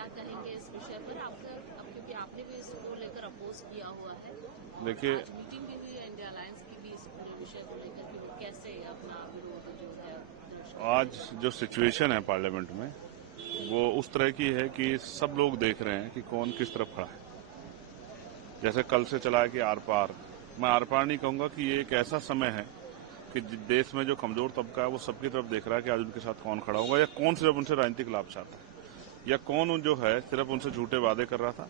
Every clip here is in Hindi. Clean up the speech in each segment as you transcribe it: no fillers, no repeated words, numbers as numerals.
क्या कहेंगे इस विषय पर? आपका क्योंकि आपने भी इसको लेकर अपोज किया हुआ है। देखिए, आज मीटिंग भी हुई है इंडिया अलायंस की भी इस पूरे विषय को लेकर कि वो कैसे अपना विरोध जो है दर्ज करें। आज जो सिचुएशन है पार्लियामेंट में वो उस तरह की है कि सब लोग देख रहे हैं कि कौन किस तरफ खड़ा है। जैसे कल से चला है कि आर पार, मैं आर पार नहीं कहूंगा कि ये एक ऐसा समय है कि देश में जो कमजोर तबका है वो सबकी तरफ देख रहा है कि आज उनके साथ कौन खड़ा होगा, या कौन सिर्फ उनसे राजनीतिक लाभ चाहता है, या कौन जो है सिर्फ उनसे झूठे वादे कर रहा था,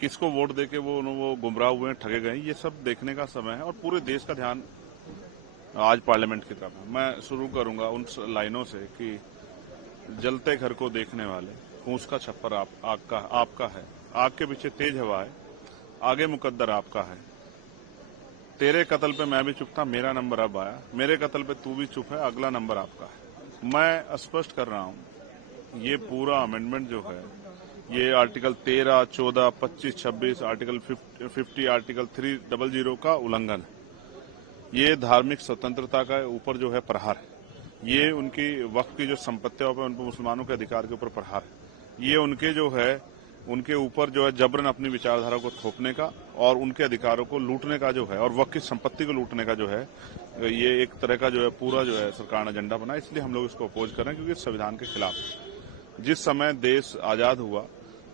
किसको वोट देके वो गुमराह हुए हैं, ठगे गए। ये सब देखने का समय है और पूरे देश का ध्यान आज पार्लियामेंट की तरफ है। मैं शुरू करूंगा उन लाइनों से कि जलते घर को देखने वाले, फूस का छप्पर आपका है, आग के पीछे तेज हवा है, आगे मुकद्दर आपका है। तेरे कत्ल पे मैं भी चुप था, मेरा नंबर अब आया, मेरे कत्ल पे तू भी चुप है, अगला नंबर आपका है। मैं स्पष्ट कर रहा हूं, ये पूरा अमेंडमेंट जो है, ये आर्टिकल 13, 14, 25, 26, आर्टिकल 50, आर्टिकल 300 का उल्लंघन है। ये धार्मिक स्वतंत्रता का ऊपर जो है प्रहार है। ये उनकी वक्फ की जो संपत्तियों पर, उन पर मुसलमानों के अधिकार के ऊपर प्रहार है। ये उनके जो है उनके ऊपर जो है जबरन अपनी विचारधारा को थोपने का और उनके अधिकारों को लूटने का जो है, और वक्फ की संपत्ति को लूटने का जो है, ये एक तरह का जो है पूरा जो है सरकार ने एजेंडा बना। इसलिए हम लोग इसको अपोज कर रहे हैं क्योंकि संविधान के खिलाफ है। जिस समय देश आजाद हुआ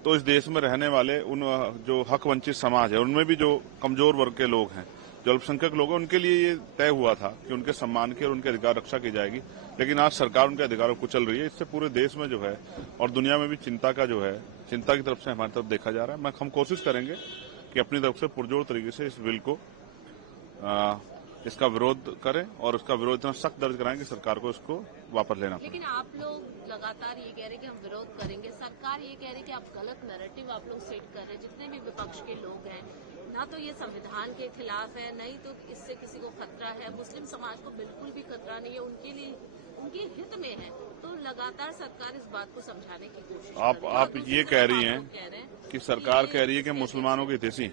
तो इस देश में रहने वाले उन जो हक वंचित समाज है, उनमें भी जो कमजोर वर्ग के लोग हैं, जो अल्पसंख्यक लोग हैं, उनके लिए ये तय हुआ था कि उनके सम्मान की और उनके अधिकार रक्षा की जाएगी। लेकिन आज सरकार उनके अधिकारों को कुचल रही है। इससे पूरे देश में जो है और दुनिया में भी चिंता की तरफ से हमारी तरफ देखा जा रहा है। हम कोशिश करेंगे कि अपनी तरफ से पुरजोर तरीके से इस बिल को इसका विरोध करें और उसका विरोध इतना सख्त दर्ज कराएं कि सरकार को इसको वापस लेना पड़े। लेकिन आप लोग लगातार ये कह रहे हैं कि हम विरोध करेंगे, सरकार ये कह रही है कि आप गलत नैरेटिव आप लोग सेट कर रहे हैं। जितने भी विपक्ष के लोग हैं, ना तो ये संविधान के खिलाफ है, नहीं तो इससे किसी को खतरा है, मुस्लिम समाज को बिल्कुल भी खतरा नहीं है, उनके लिए उनके हित में है। तो लगातार सरकार इस बात को समझाने की कोशिश कर रही है। आप ये कह रही हैं कि सरकार कह रही है कि मुसलमानों की हितैषी,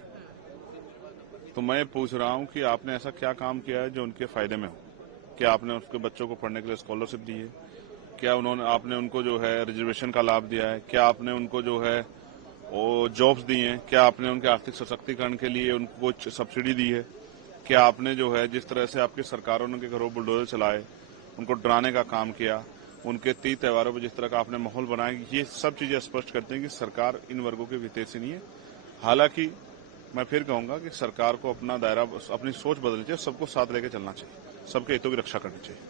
तो मैं पूछ रहा हूं कि आपने ऐसा क्या काम किया है जो उनके फायदे में हो? क्या आपने उसके बच्चों को पढ़ने के लिए स्कॉलरशिप दी है? क्या आपने उनको जो है रिजर्वेशन का लाभ दिया है? क्या आपने उनको जो है वो जॉब्स दी हैं? क्या आपने उनके आर्थिक सशक्तिकरण के लिए उनको कुछ सब्सिडी दी है? क्या आपने जो है जिस तरह से आपकी सरकारों ने के घरों बुलडोजर चलाए, उनको डराने का काम किया, उनके तीज त्योहारों पर जिस तरह का आपने माहौल बनाया, ये सब चीजें स्पष्ट करती हैं कि सरकार इन वर्गों के हितैषी नहीं है। हालांकि मैं फिर कहूंगा कि सरकार को अपना दायरा, अपनी सोच बदलनी चाहिए, सबको साथ लेकर चलना चाहिए, सबके हितों की रक्षा करनी चाहिए।